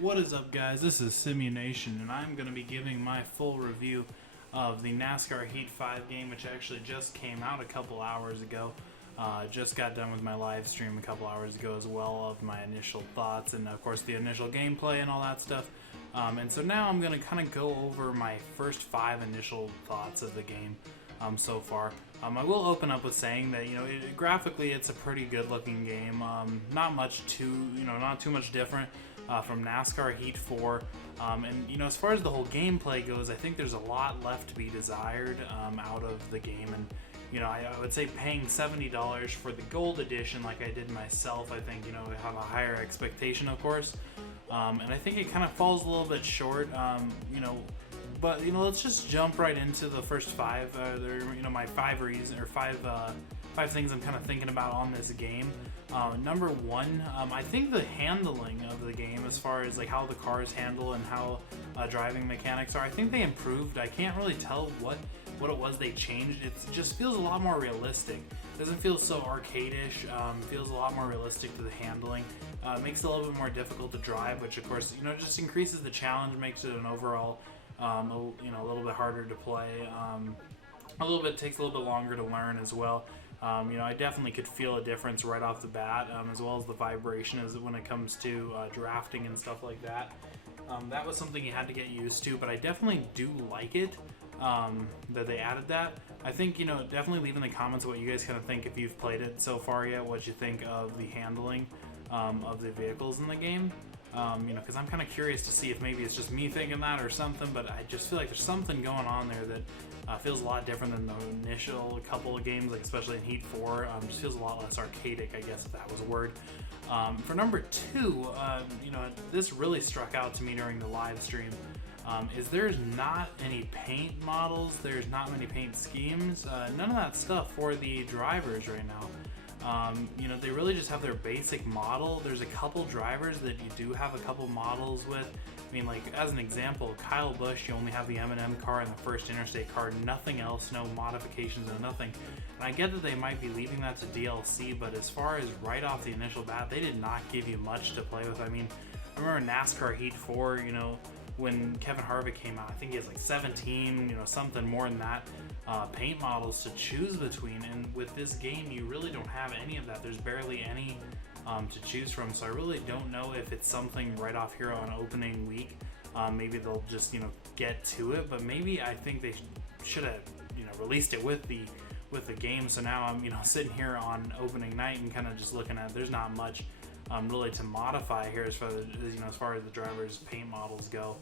What is up, guys? This is SimuNation, and I'm going to be giving my full review of the Nascar Heat 5 game, which actually just came out a couple hours ago. Just got done with my live stream a couple hours ago as well, of my initial thoughts and of course the initial gameplay and all that stuff. And so now I'm going to kind of go over my first 5 initial thoughts of the game so far. I will open up with saying that, graphically it's a pretty good looking game. Not too much different from Nascar Heat 4. And as far as the whole gameplay goes, I think there's a lot left to be desired out of the game. And I would say paying $70 for the gold edition like I did myself, I think, I have a higher expectation, of course. And I think it kind of falls a little bit short, but let's just jump right into the first 5. My 5 reasons, or 5 things I'm kind of thinking about on this game. Number 1, I think the handling of the game, as far as like how the cars handle and how driving mechanics are, I think they improved. I can't really tell what it was they changed. It just feels a lot more realistic. It doesn't feel so arcade-ish. Feels a lot more realistic to the handling. Makes it a little bit more difficult to drive, which of course just increases the challenge, makes it an overall a little bit harder to play. Takes a little bit longer to learn as well. I definitely could feel a difference right off the bat, as well as the vibration as when it comes to drafting and stuff like that. That was something you had to get used to, but I definitely do like it that they added that. I think, definitely leave in the comments what you guys kind of think if you've played it so far yet, what you think of the handling of the vehicles in the game. Because I'm kind of curious to see if maybe it's just me thinking that or something, but I just feel like there's something going on there that feels a lot different than the initial couple of games, like especially in Heat 4. Just feels a lot less arcadic, I guess, if that was a word. For number 2, this really struck out to me during the live stream, is there's not any paint models, there's not many paint schemes, none of that stuff for the drivers right now. They really just have their basic model. There's a couple drivers that you do have a couple models with. I mean, like, as an example, Kyle Busch, you only have the M&M car and the first Interstate car, nothing else, no modifications and nothing. And I get that they might be leaving that to DLC, but as far as right off the initial bat, they did not give you much to play with. I mean, I remember NASCAR Heat 4, when Kevin Harvick came out, I think he has like 17, something more than that, paint models to choose between. And with this game, you really don't have any of that. There's barely any to choose from. So I really don't know if it's something right off here on opening week. Maybe they'll just, get to it, but maybe I think they should have, released it with the game. So now I'm, sitting here on opening night and kind of just looking at, there's not much really to modify here as far as the drivers' paint models go.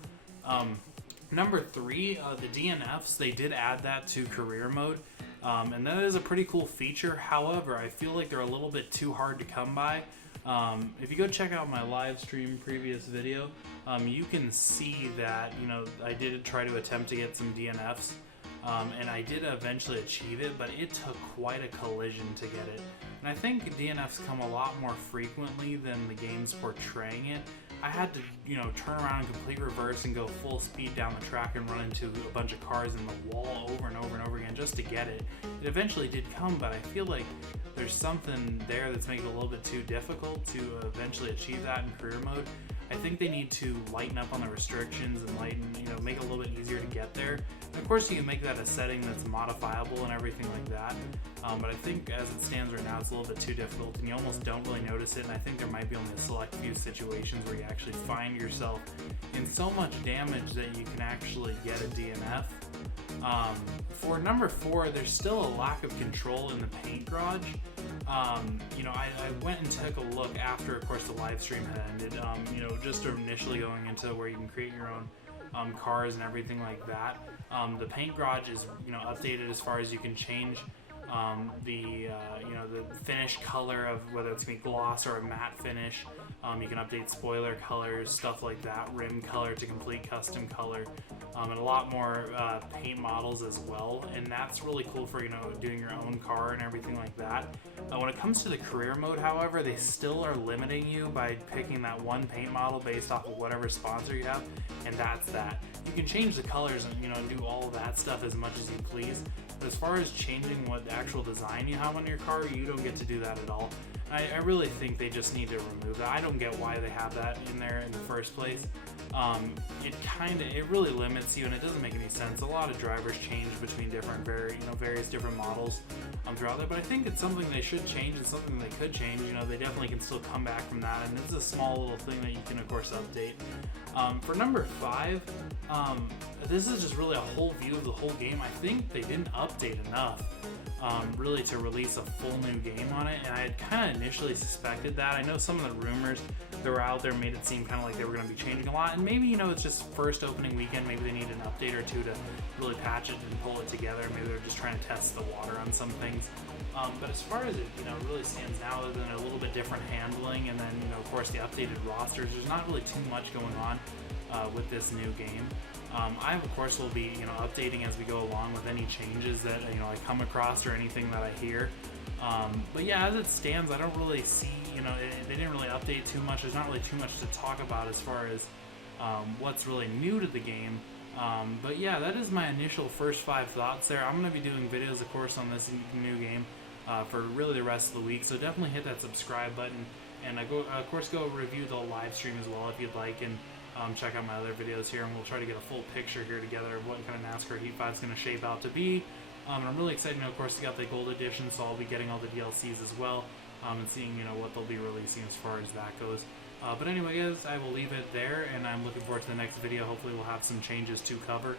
Number 3, the DNFs, they did add that to career mode, and that is a pretty cool feature. However, I feel like they're a little bit too hard to come by. If you go check out my live stream previous video, you can see that I did try to attempt to get some DNFs, and I did eventually achieve it, but it took quite a collision to get it. And I think DNFs come a lot more frequently than the game's portraying it. I had to, turn around in complete reverse and go full speed down the track and run into a bunch of cars in the wall over and over and over again just to get it. It eventually did come, but I feel like there's something there that's making it a little bit too difficult to eventually achieve that in career mode. I think they need to lighten up on the restrictions and make it a little bit easier to get there. And of course, you can make that a setting that's modifiable and everything like that. But I think as it stands right now, it's a little bit too difficult, and you almost don't really notice it. And I think there might be only a select few situations where you actually find yourself in so much damage that you can actually get a DNF. For number 4, there's still a lack of control in the paint garage. I went and took a look after, of course, the live stream had ended, just initially going into where you can create your own cars and everything like that. The paint garage is, updated as far as you can change the finish color of whether it's going to be gloss or a matte finish. You can update spoiler colors, stuff like that, rim color to complete custom color, and a lot more paint models as well. And that's really cool for doing your own car and everything like that. When it comes to the career mode, however, they still are limiting you by picking that one paint model based off of whatever sponsor you have, and that's that. You can change the colors and do all of that stuff as much as you please. But as far as changing what the actual design you have on your car, you don't get to do that at all. I really think they just need to remove that. I don't get why they have that in there in the first place. It really limits you, and it doesn't make any sense. A lot of drivers change between various different models throughout there, but I think it's something they should change. It's something they could change. They definitely can still come back from that, and this is a small little thing that you can of course update. For number 5, this is just really a whole view of the whole game. I think they didn't update enough. Really to release a full new game on it, and I had kind of initially suspected that. I know some of the rumors that were out there made it seem kind of like they were going to be changing a lot, and maybe it's just first opening weekend, maybe they need an update or two to really patch it and pull it together. Maybe they're just trying to test the water on some things. But as far as it really stands now, other than a little bit different handling, and then of course the updated rosters, there's not really too much going on with this new game. I of course will be updating as we go along with any changes that I come across or anything that I hear. But yeah, as it stands, I don't really see they didn't really update too much. There's not really too much to talk about as far as what's really new to the game. But yeah, that is my initial first 5 thoughts there. I'm going to be doing videos of course on this new game for really the rest of the week, so definitely hit that subscribe button, and of course go review the live stream as well if you'd like, and check out my other videos here, and we'll try to get a full picture here together of what kind of NASCAR Heat 5 is going to shape out to be. And I'm really excited, of course, to get the Gold Edition, so I'll be getting all the DLCs as well, and seeing what they'll be releasing as far as that goes. But anyway, guys, I will leave it there, and I'm looking forward to the next video. Hopefully we'll have some changes to cover.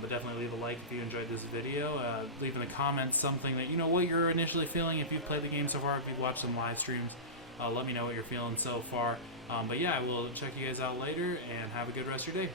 But definitely leave a like if you enjoyed this video. Leave in the comments something that what you're initially feeling if you've played the game so far, if you've watched some live streams. Let me know what you're feeling so far. But yeah, I will check you guys out later, and have a good rest of your day.